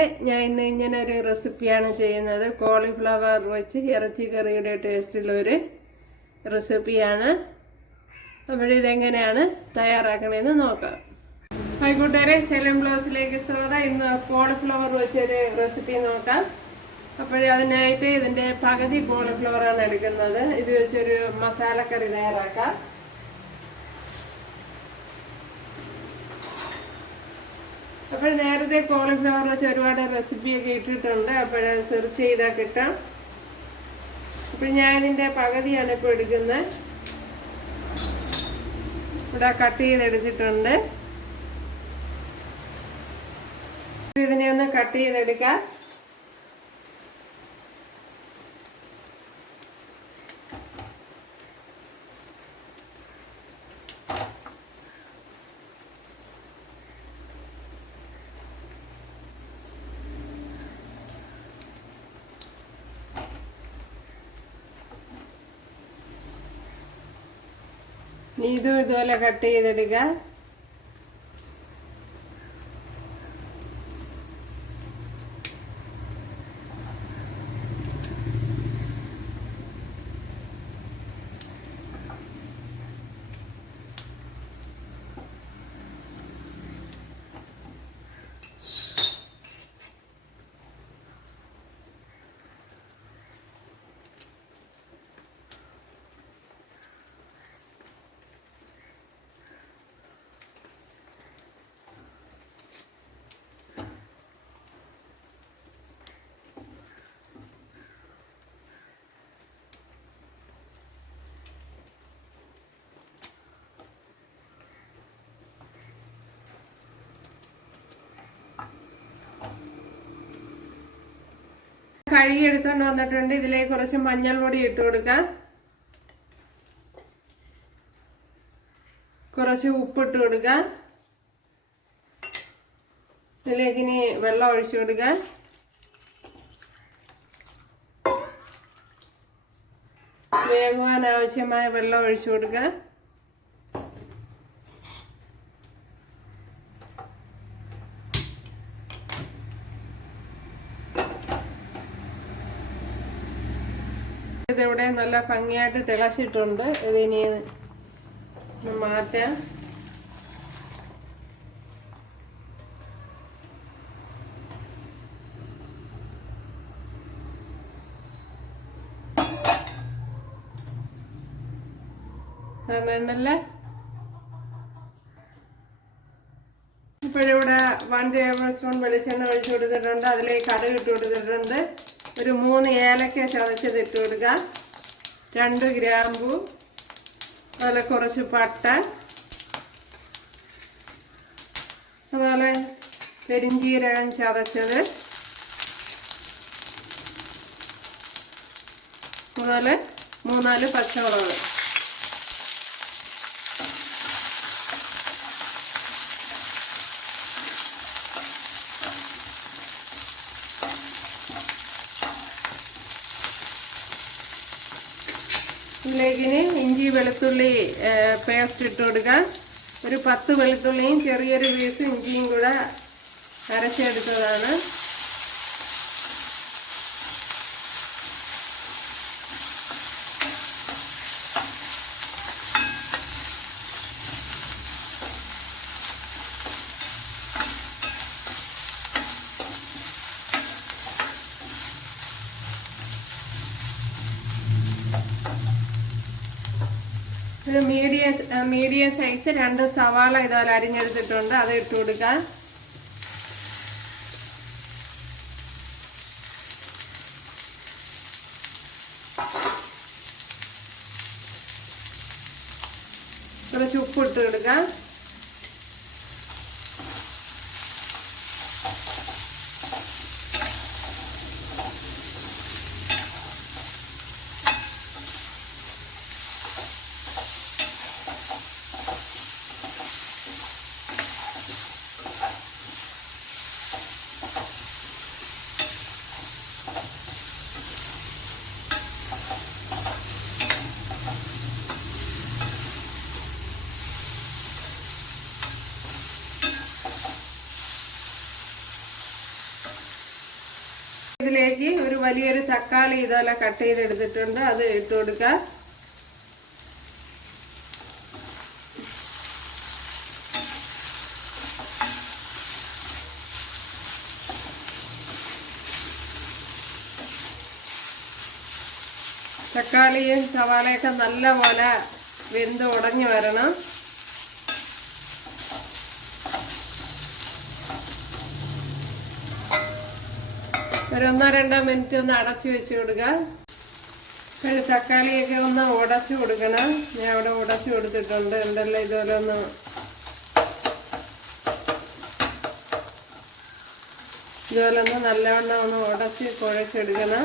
ഞാൻ ഇന്ന് ഇങ്ങനെ ഒരു റെസിപ്പിയാണ് ചെയ്യുന്നത്. കോളിഫ്ലവർ വെച്ച് ഇറച്ചി കറിയുടെ ടേസ്റ്റിലൊരു റെസിപ്പിയാണ്. അപ്പോഴിതെങ്ങനെയാണ് തയ്യാറാക്കണമെന്ന് നോക്കാം. ഹായ് കൂട്ടുകാരെ, സെലം ബ്ലോസിലേക്ക് സ്വാഗതം. ഇന്ന് കോളിഫ്ലവർ വെച്ചൊരു റെസിപ്പി നോക്കാം. അതിനായിട്ട് ഇതിൻ്റെ പകുതി കോളിഫ്ലവറാണ് എടുക്കുന്നത്. ഇത് വെച്ചൊരു മസാലക്കറി തയ്യാറാക്കാം. നേരത്തെ കോളിഫ്ലവർ വെച്ച് ഒരുപാട് റെസിപ്പിയൊക്കെ ഇട്ടിട്ടുണ്ട്. സെർച്ച് ചെയ്താൽ കിട്ടാം. ഞാനിതിൻ്റെ പകുതിയാണ് ഇപ്പോൾ എടുക്കുന്നത്. ഇവിടെ കട്ട് ചെയ്തെടുത്തിട്ടുണ്ട്. ഇതിനെ ഒന്ന് കട്ട് ചെയ്തെടുക്കാം. ഇതുപോലെ കട്ട് ചെയ്തെടുക്കുക. കഴുകി എടുത്തോണ്ട് വന്നിട്ടുണ്ട്. ഇതിലേക്ക് കുറച്ച് മഞ്ഞൾപ്പൊടി ഇട്ട് കൊടുക്കാം. കുറച്ച് ഉപ്പിട്ട് കൊടുക്കാം. ഇതിലേക്ക് ഇനി വെള്ളം ഒഴിച്ചു കൊടുക്കാം. വേകുവാൻ ആവശ്യമായ വെള്ളം ഒഴിച്ചു കൊടുക്കാം. ഇതിവിടെ നല്ല ഭംഗിയായിട്ട് തിളച്ചിട്ടുണ്ട്. ഇതിനി മാറ്റാം. എണ്ണല്ലേ ഇപ്പോഴിവിടെ 1 ടേബിൾ സ്പൂൺ വെളിച്ചെണ്ണ ഒഴിച്ചു കൊടുത്തിട്ടുണ്ട്. അതിലേക്ക് കടുക് ഇട്ട് കൊടുത്തിട്ടുണ്ട്. ഒരു 3 ഏലക്ക ചതച്ചത് ഇട്ട് കൊടുക്കുക. 2 ഗ്രാമ്പു, അതുപോലെ കുറച്ച് പട്ട, അതുപോലെ പെരിഞ്ചീരകം ചതച്ചത്, അതുപോലെ 3-4 പച്ചമുളക്. ഇതിലേക്കിന് ഇഞ്ചി വെളുത്തുള്ളി പേസ്റ്റ് ഇട്ട് കൊടുക്കാം. ഒരു 10 വെളുത്തുള്ളിയും ചെറിയൊരു പീസ് ഇഞ്ചിയും കൂടെ അരച്ചെടുത്തതാണ്. ഒരു മീഡിയം സൈസ് 2 സവാള ഇതുപോലെ അരിഞ്ഞെടുത്തിട്ടുണ്ട്. അത് ഇട്ട് കൊടുക്കാം. കുറച്ച് ഉപ്പ് ഇട്ട് കൊടുക്കാം. ഇതിലേക്ക് ഒരു വലിയൊരു തക്കാളി ഇതുപോലെ കട്ട് ചെയ്തെടുത്തിട്ടുണ്ട്, അത് ഇട്ട് കൊടുക്കുക. തക്കാളിയും സവാളയൊക്കെ നല്ലപോലെ വെന്ത് ഉടഞ്ഞു വരണം. ഒരു 1-2 മിനിറ്റ് ഒന്ന് അടച്ചു വെച്ച് കൊടുക്കുക. തക്കാളിയൊക്കെ ഒന്ന് ഉടച്ചു കൊടുക്കണം. ഞാൻ അവിടെ ഉടച്ചു കൊടുത്തിട്ടുണ്ട്. എന്തെല്ലാം ഇതുപോലെ ഒന്ന് നല്ലവണ്ണം ഒന്ന് ഉടച്ച് കുഴച്ചെടുക്കണം.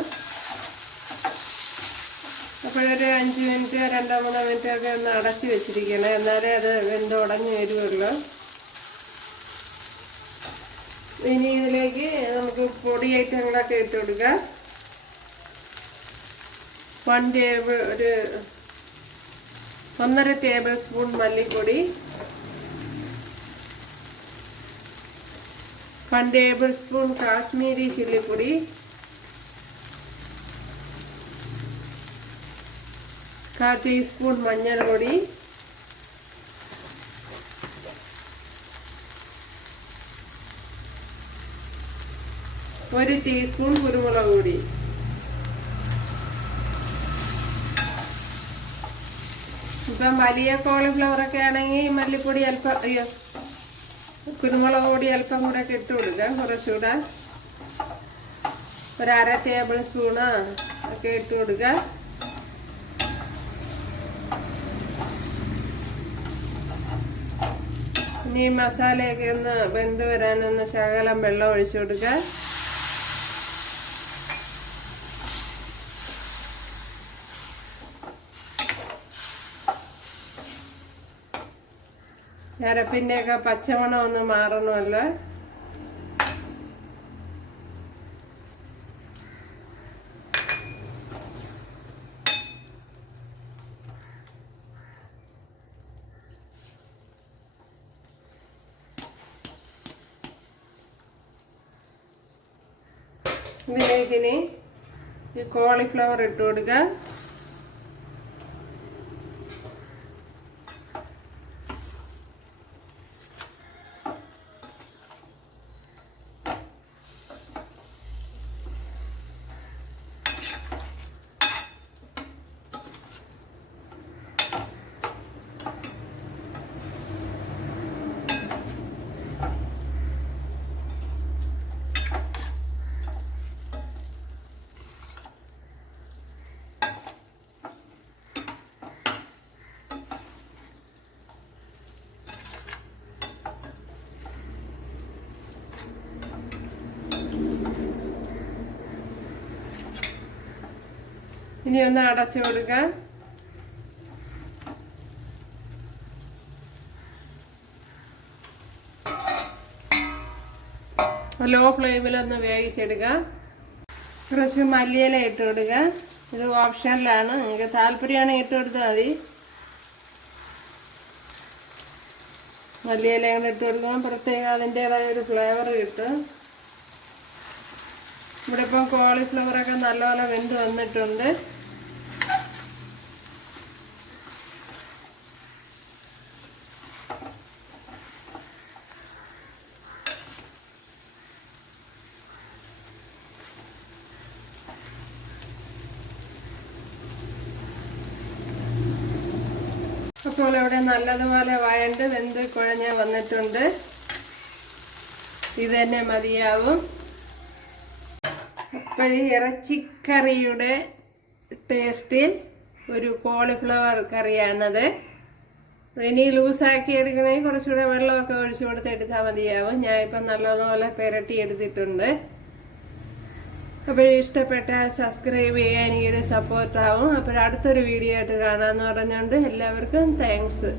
അപ്പോഴൊരു 5 മിനിറ്റ് 2-3 മിനിറ്റ് ഒക്കെ ഒന്ന് അടച്ചു വെച്ചിരിക്കണം, എന്നാലേ അത് വെന്ത് ഉടഞ്ഞു വരുമല്ലോ. ഇനി ഇതിലേക്ക് നമുക്ക് പൊടി ഐറ്റങ്ങളൊക്കെ ഇട്ട് കൊടുക്കാം. 1 ടേബിൾ സ്പൂൺ മല്ലിപ്പൊടി, 1 ടേബിൾ സ്പൂൺ കാശ്മീരി ചില്ലിപ്പൊടി, 1/4 ടീസ്പൂൺ മഞ്ഞൾപ്പൊടി, 1 ടീസ്പൂൺ കുരുമുളക് പൊടി. ഇപ്പം വലിയ കോളിഫ്ലവറൊക്കെ ആണെങ്കിൽ മല്ലിപ്പൊടി അല്പം കുരുമുളക് പൊടി അല്പം കൂടെ ഒക്കെ ഇട്ട് കൊടുക്കുക. കുറച്ചുകൂടെ 1/2 ടേബിൾ സ്പൂണ് ഒക്കെ ഇട്ട് കൊടുക്കുക. ഇനി മസാലയൊക്കെ ഒന്ന് വെന്ത് വരാനൊന്ന് ശകലം വെള്ളം ഒഴിച്ചു കൊടുക്കുക. അരപ്പിൻ്റെയൊക്കെ പച്ചമണം ഒന്ന് മാറണമല്ലോ. ഇതിലേക്കിനി ഈ കോളിഫ്ലവർ ഇട്ട് കൊടുക്കുക. ഇനി ഒന്ന് അടച്ചു കൊടുക്കാം. ലോ ഫ്ലെയിമിലൊന്ന് വേവിച്ചെടുക്കാം. കുറച്ച് മല്ലിയില ഇട്ട് കൊടുക്കുക. ഇത് ഓപ്ഷനിലാണ്, നിങ്ങൾക്ക് താല്പര്യമാണെങ്കിൽ ഇട്ട് കൊടുത്താൽ മതി. മല്ലിയില കൂടെ ഇട്ട് കൊടുക്കാൻ പ്രത്യേകം അതിൻ്റേതായ ഒരു ഫ്ലേവർ കിട്ടും. ഇവിടെ ഇപ്പം കോളിഫ്ലവറൊക്കെ നല്ലപോലെ വെന്ത് വന്നിട്ടുണ്ട്. അപ്പോൾ ഇവിടെ നല്ലതുപോലെ വഴണ്ട് വെന്ത് കുഴഞ്ഞ് വന്നിട്ടുണ്ട്. ഇത് തന്നെ മതിയാവും. അപ്പോൾ ഇറച്ചിക്കറിയുടെ ടേസ്റ്റിൽ ഒരു കോളിഫ്ലവർ കറിയാണത്. ഇനി ലൂസാക്കി എടുക്കണമെങ്കിൽ കുറച്ചുകൂടെ വെള്ളമൊക്കെ ഒഴിച്ചു കൊടുത്തെടുത്താൽ മതിയാവും. ഞാൻ ഇപ്പം നല്ലതുപോലെ പുരട്ടി എടുത്തിട്ടുണ്ട്. അപ്പോൾ ഇഷ്ടപ്പെട്ടാൽ സബ്സ്ക്രൈബ് ചെയ്യാൻ എനിക്കൊരു സപ്പോർട്ടാവും. അപ്പോൾ അടുത്തൊരു വീഡിയോ ആയിട്ട് കാണാമെന്ന് പറഞ്ഞുകൊണ്ട് എല്ലാവർക്കും താങ്ക്സ്.